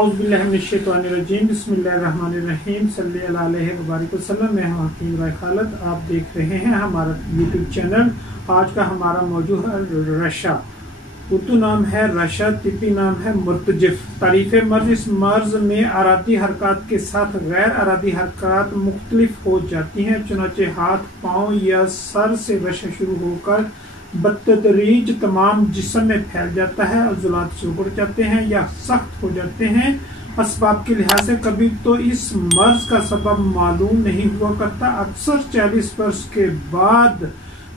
औज़ुबिल्लाहिमिनश्शैतानिर्रजीम बिस्मिल्लाहिर्रहमानिर्रहीम सल्लल्लाहु अलैहि वबारक वसल्लम। मैं हूं हकीम राय खालिद। आप देख रहे हैं हमारा यूट्यूब चैनल। आज का हमारा मौजू है रशा। उर्दू नाम है रशा, तिब्बी नाम है मुर्तजिफ। तारीफ मर्ज, इस मर्ज में अरादी हरकत के साथ गैर अरादी हरकत मुख्तलिफ हो जाती हैं। चुनाचे हाथ, पाँव या सर से रशा शुरू होकर बतदरीज तमाम जिस्म में फैल जाता है। अज़लात से उड़ जाते हैं या सख्त हो जाते हैं। असबाब के लिहाज से कभी तो इस मर्ज का सबब मालूम नहीं हुआ करता। अक्सर 40 वर्ष के बाद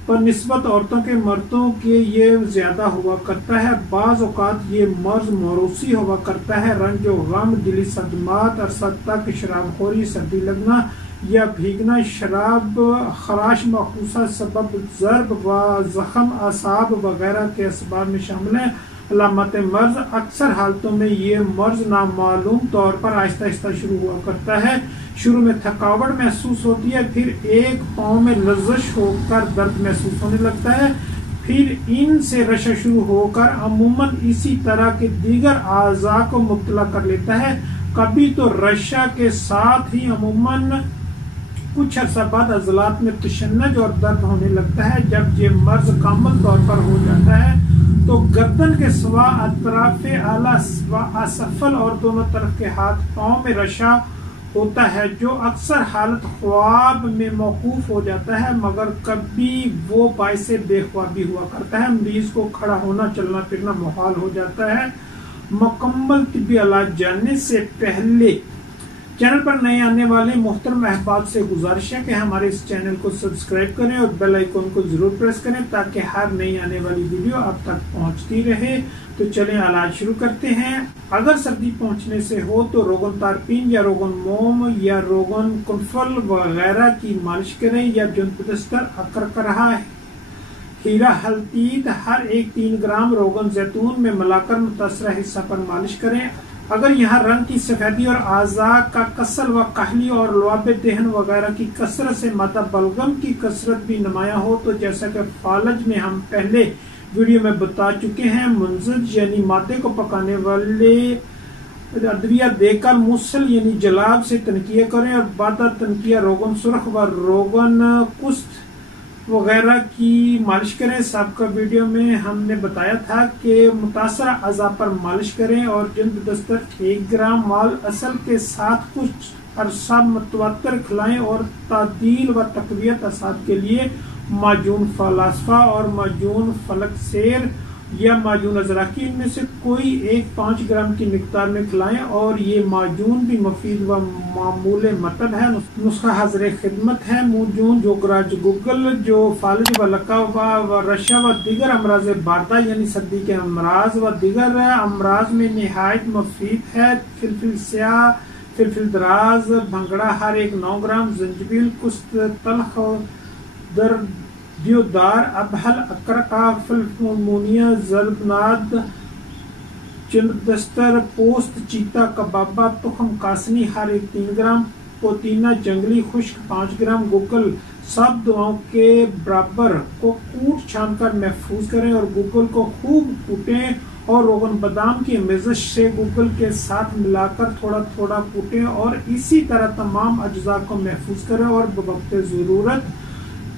पर निस्बत औरतों के मर्दों के ये ज्यादा हुआ करता है। बाज़ औक़ात ये मर्ज मौरूसी हुआ करता है। रंज व गम, दिली सदमात, अरसद तक शराबखोरी, सर्दी लगना या भीगना, शराब, खराश, मखूसा सबब, ज़र्ब व जख्म, असाब वगैरह के असबाब में शामिल है। अलामत मर्ज, अक्सर हालतों में ये मर्ज नामालूम तौर पर आहिस्ता आहिस्ता शुरू हुआ करता है। शुरू में थकावट महसूस होती है, फिर एक पाँव में लज़्ज़त होकर दर्द महसूस होने लगता है, फिर इनसे रशा शुरू होकर अमूमन इसी तरह के दीगर आज़ा को मुब्तला कर लेता है। कभी तो रशा के साथ ही अमूमन कुछ अर्सा बाद अज़लात में तशन्नुज और दर्द होने लगता है। जब ये मर्ज कामल तौर पर हो जाता है तो गर्दन के सिवा अतराफ आला व असफल और दोनों तरफ के हाथ पाँव में रशा होता है, जो अक्सर हालत ख्वाब में मौकूफ हो जाता है, मगर कभी वो बाइस बेख्वाबी हुआ करता है। मरीज को खड़ा होना, चलना फिरना मुहाल हो जाता है। मुकम्मल तिब्बी इलाज जानने से पहले चैनल पर नए आने वाले मोहतरम अहबाब से गुजारिश है कि हमारे इस चैनल को सब्सक्राइब करें और बेल आइकन को जरूर प्रेस करें ताकि हर नई आने वाली वीडियो आप तक पहुंचती रहे। तो चलें इलाज शुरू करते हैं। अगर सर्दी पहुंचने से हो तो रोगन तारपीन या रोगन मोम या रोगन कुनफल वगैरह की मालिश करें, या जुनपदस्तर, अकरकरहा, हीरा हल्तीत हर एक 3 ग्राम रोगन जैतून में मिलाकर मुतासरा हिस्सा पर मालिश करें। अगर यहाँ रंग की सफेदी और आज़ा का कसल व कहली और लुआब दहन वगैरह की कसरत से मादा बलगम की कसरत भी नुमाया हो तो जैसा कि फालज में हम पहले वीडियो में बता चुके हैं, मुंजज यानी मादे को पकाने वाले अदविया देकर मुसल यानी जलाब से तनकिया करें और बादा तनकिया रोगन सुर्ख व रोगन कुस्त वगैरह की मालिश करें। सबका वीडियो में हमने बताया था कि मुतासरा अज़ा पर मालिश करें और जुनपदस्तर 1 ग्राम माल असल के साथ कुछ अरसा मुतवत्तर खिलाएं और तादील व तकवियत असाब के लिए माजून फलासफा और माजून फलक सेर या माजून अजराकी, इनमें से कोई एक 5 ग्राम की मिकदार में खिलाएं और ये माजून भी मुफीद व मामूल मतलब है। नुस्खा हाज़िर खिदमत है। मूजून जो ग्राज गुगल जो फालिज व लका व रशा व दिगर अमराज बारदा यानी सर्दी के अमराज व दिगर अमराज में निहायत मुफीद है। फिलफिल स्याह, फिलफिल दराज, भंगड़ा हर एक 9 ग्राम, जंजबील, कुस्त, तलख, दर्द दियोदार, अबहल, अकरका, फुलमोनिया, जरबनाद, जुनपदस्तर, पोस्त, चीता, कबाबा, तुखम कासनी हर एक 3 ग्राम, पोतीना, जंगली खुश्क 5 ग्राम, गुगल सब दुआओं के बराबर को कूट छान कर महफूज करें और गुगल को खूब कूटें और रोगन बादाम की मिज़ज से गुगल के साथ मिलाकर थोड़ा थोड़ा कूटें और इसी तरह तमाम अज्जा को महफूज करें और बवक्त ज़रूरत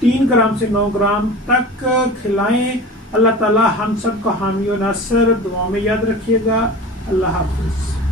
3 ग्राम से 9 ग्राम तक खिलाएं। अल्लाह ताला हम सब का हामी और नासर, दुआ में याद रखिएगा। अल्लाह हाफिज।